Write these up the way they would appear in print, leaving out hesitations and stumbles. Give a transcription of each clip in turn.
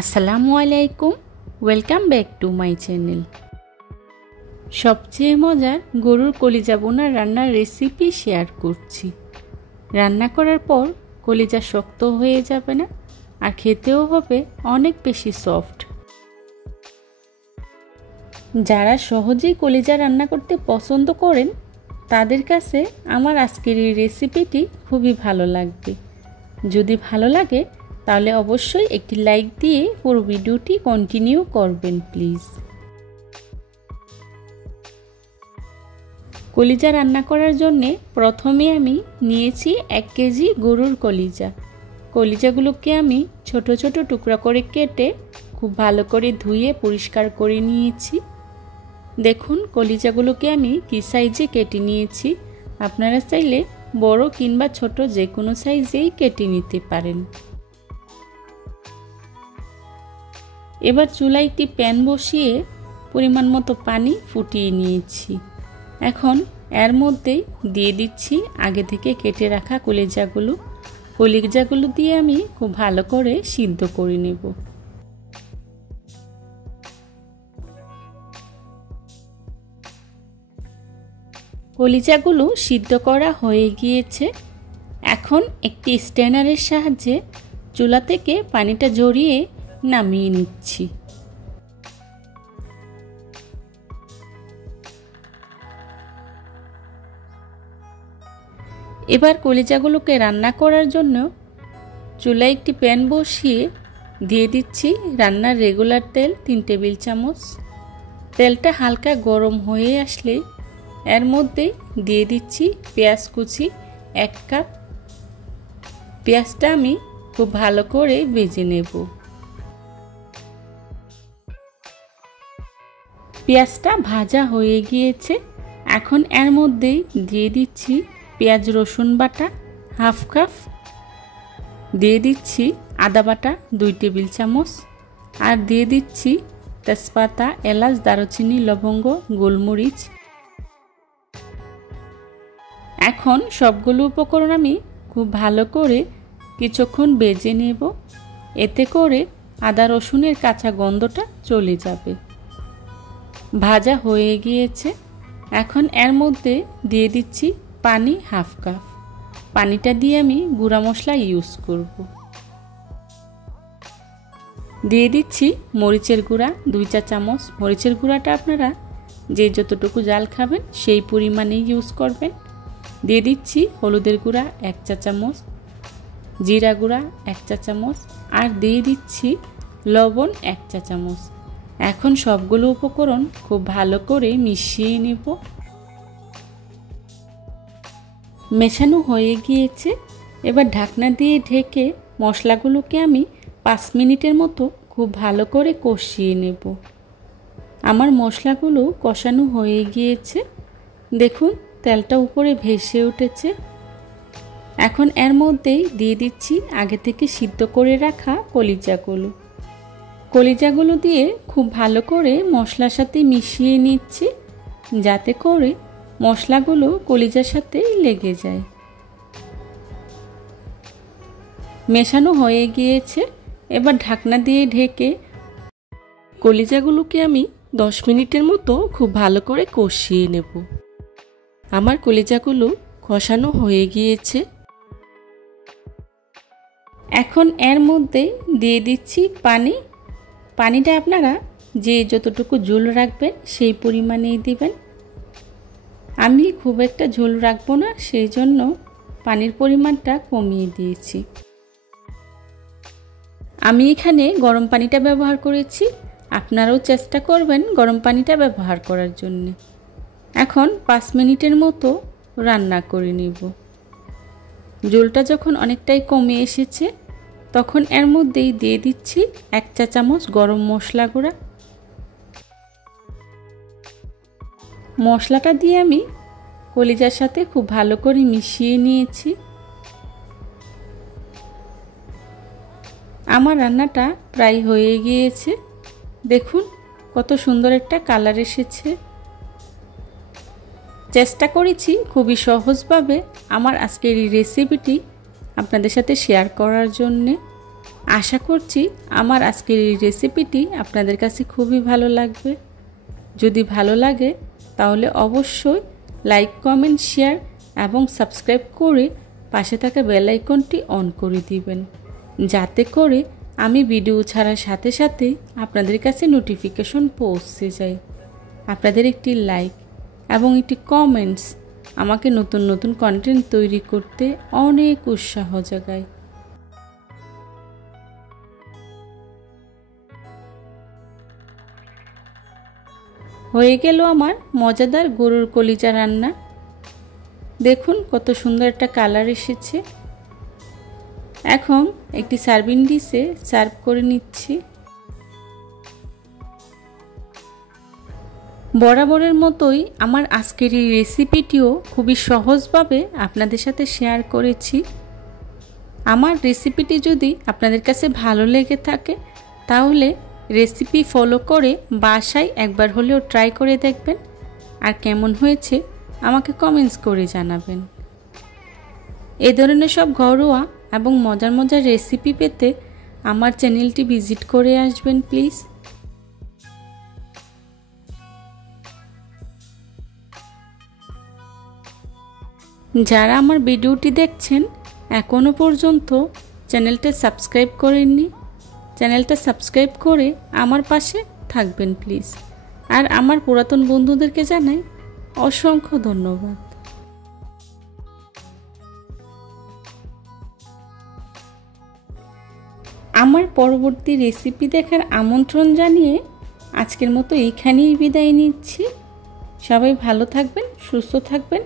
আসসালামু আলাইকুম, welcome back to my channel. সবচেয়ে মজার গরুর কলিজা বোনা রান্নার রেসিপি শেয়ার করছি। রান্না করার পর কলিজা শক্ত হয়ে যাবে না, আর খেতেও হবে অনেক বেশি সফট। যারা সহজেই কলিজা রান্না করতে পছন্দ করেন তাদের কাছে আমার আজকের এই রেসিপিটি খুবই ভালো লাগবে। যদি ভালো লাগে তাহলে অবশ্যই একটি লাইক দিয়ে পুরো ভিডিওটি কন্টিনিউ করবেন প্লিজ। কলিজা রান্না করার জন্যে প্রথমে আমি নিয়েছি 1 কেজি গরুর কলিজা। কলিজাগুলোকে আমি ছোট ছোট টুকরা করে কেটে খুব ভালো করে ধুয়ে পরিষ্কার করে নিয়েছি। দেখুন কলিজাগুলোকে আমি কি সাইজে কেটে নিয়েছি। আপনারা চাইলে বড় কিংবা ছোট যে কোনো সাইজেই কেটে নিতে পারেন। এবার চুলায় একটি প্যান বসিয়ে পরিমাণ মতো পানি ফুটিয়ে নিয়েছি। এখন এর মধ্যেই দিয়ে দিচ্ছি আগে থেকে কেটে রাখা কলিজাগুলো দিয়ে আমি খুব ভালো করে সিদ্ধ করে নেব। কলিজাগুলো সিদ্ধ করা হয়ে গিয়েছে। এখন একটি স্ট্রেনারের সাহায্যে চুলা থেকে পানিটা ঝরিয়ে নামিয়ে নিচ্ছি। এবার কলিজাগুলোকে রান্না করার জন্য চুলায় একটি প্যান বসিয়ে দিয়ে দিচ্ছি রান্নার রেগুলার তেল 3 টেবিল চামচ। তেলটা হালকা গরম হয়ে আসলে এর মধ্যে দিয়ে দিচ্ছি পেঁয়াজ কুচি 1 কাপ। পেঁয়াজটা আমি খুব ভালো করে ভেজে নেব। পেঁয়াজটা ভাজা হয়ে গিয়েছে। এখন এর মধ্যেই দিয়ে দিচ্ছি পেঁয়াজ রসুন বাটা 1/2 কাপ, দিয়ে দিচ্ছি আদা বাটা 2 টেবিল চামচ, আর দিয়ে দিচ্ছি তেজপাতা, এলাচ, দারুচিনি, লবঙ্গ, গোলমরিচ। এখন সবগুলো উপকরণ আমি খুব ভালো করে কিছুক্ষণ ভেজে নেব। এতে করে আদা রসুনের কাঁচা গন্ধটা চলে যাবে। ভাজা হয়ে গিয়েছে। এখন এর মধ্যে দিয়ে দিচ্ছি পানি 1/2 কাপ। পানিটা দিয়ে আমি গুঁড়া মশলা ইউজ করব। দিয়ে দিচ্ছি মরিচের গুঁড়া 2 চা চামচ। মরিচের গুঁড়াটা আপনারা যে যতটুকু ঝাল খাবেন সেই পরিমাণেই ইউজ করবেন। দিয়ে দিচ্ছি হলুদের গুঁড়া 1 চা চামচ, জিরা গুঁড়া 1 চা চামচ, আর দিয়ে দিচ্ছি লবণ 1 চা চামচ। এখন সবগুলো উপকরণ খুব ভালো করে মিশিয়ে নেব। মেশানো হয়ে গিয়েছে। এবার ঢাকনা দিয়ে ঢেকে মশলাগুলোকে আমি 5 মিনিটের মতো খুব ভালো করে কষিয়ে নেব। আমার মশলাগুলো কষানো হয়ে গিয়েছে। দেখুন তেলটা উপরে ভেসে উঠেছে। এখন এর মধ্যেই দিয়ে দিচ্ছি আগে থেকে সিদ্ধ করে রাখা কলিজাগুলো দিয়ে খুব ভালো করে মশলার সাথে মিশিয়ে নিচ্ছি, যাতে করে মশলাগুলো কলিজার সাথে লেগে যায়। মেশানো হয়ে গিয়েছে। এবার ঢাকনা দিয়ে ঢেকে কলিজাগুলোকে আমি 10 মিনিটের মতো খুব ভালো করে কষিয়ে নেব। আমার কলিজাগুলো কষানো হয়ে গিয়েছে। এখন এর মধ্যে দিয়ে দিচ্ছি পানিটা আপনারা যে যতটুকু ঝোল রাখবেন সেই পরিমাণেই দিবেন। আমি খুব একটা ঝোল রাখবো না, সেই জন্য পানির পরিমাণটা কমিয়ে দিয়েছি। আমি এখানে গরম পানিটা ব্যবহার করেছি, আপনারাও চেষ্টা করবেন গরম পানিটা ব্যবহার করার জন্য। এখন 5 মিনিটের মতো রান্না করে নেব। ঝোলটা যখন অনেকটাই কমে এসেছে তখন এর মধ্যেই দিয়ে দিচ্ছি 1 চা চামচ গরম মশলা গুঁড়া। মশলাটা দিয়ে আমি কলিজার সাথে খুব ভালো করে মিশিয়ে নিয়েছি। আমার রান্নাটা প্রায় হয়ে গিয়েছে। দেখুন কত সুন্দর একটা কালার এসেছে। চেষ্টা করেছি খুবই সহজভাবে আমার আজকের এই রেসিপিটি আপনাদের সাথে শেয়ার করার জন্যে। আশা করছি আমার আজকের এই রেসিপিটি আপনাদের কাছে খুবই ভালো লাগবে। যদি ভালো লাগে তাহলে অবশ্যই লাইক, কমেন্ট, শেয়ার এবং সাবস্ক্রাইব করে পাশে থাকা বেল আইকনটি অন করে দিবেন, যাতে করে আমি ভিডিও ছাড়ার সাথে সাথে আপনাদের কাছে নোটিফিকেশন পৌঁছে যায়। আপনাদের একটি লাইক এবং একটি কমেন্টস আমাকে নতুন নতুন কন্টেন্ট তৈরি করতে অনেক উৎসাহ জাগায়। হয়ে গেল আমার মজাদার গরুর কলিজা রান্না। দেখুন কত সুন্দর একটা কালার এসেছে। এখন একটি সার্ভিং ডিশে সার্ভ করে নিচ্ছি। বরাবরের মতোই আমার আজকের এই রেসিপিটিও খুবই সহজভাবে আপনাদের সাথে শেয়ার করেছি। আমার রেসিপিটি যদি আপনাদের কাছে ভালো লেগে থাকে তাহলে রেসিপি ফলো করে বাসায় একবার হলেও ট্রাই করে দেখবেন, আর কেমন হয়েছে আমাকে কমেন্টস করে জানাবেন। এ ধরনের সব ঘরোয়া এবং মজার মজার রেসিপি পেতে আমার চ্যানেলটি ভিজিট করে আসবেন প্লিজ। যারা আমার ভিডিওটি দেখছেন এখনও পর্যন্ত চ্যানেলটা সাবস্ক্রাইব করেননি, চ্যানেলটা সাবস্ক্রাইব করে আমার পাশে থাকবেন প্লিজ। আর আমার পুরাতন বন্ধুদেরকে জানাই অসংখ্য ধন্যবাদ। আমার পরবর্তী রেসিপি দেখার আমন্ত্রণ জানিয়ে আজকের মতো এইখানেই বিদায় নিচ্ছি। সবাই ভালো থাকবেন, সুস্থ থাকবেন।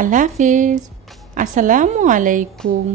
আল্লাহ হাফেজ। আসসালামু আলাইকুম।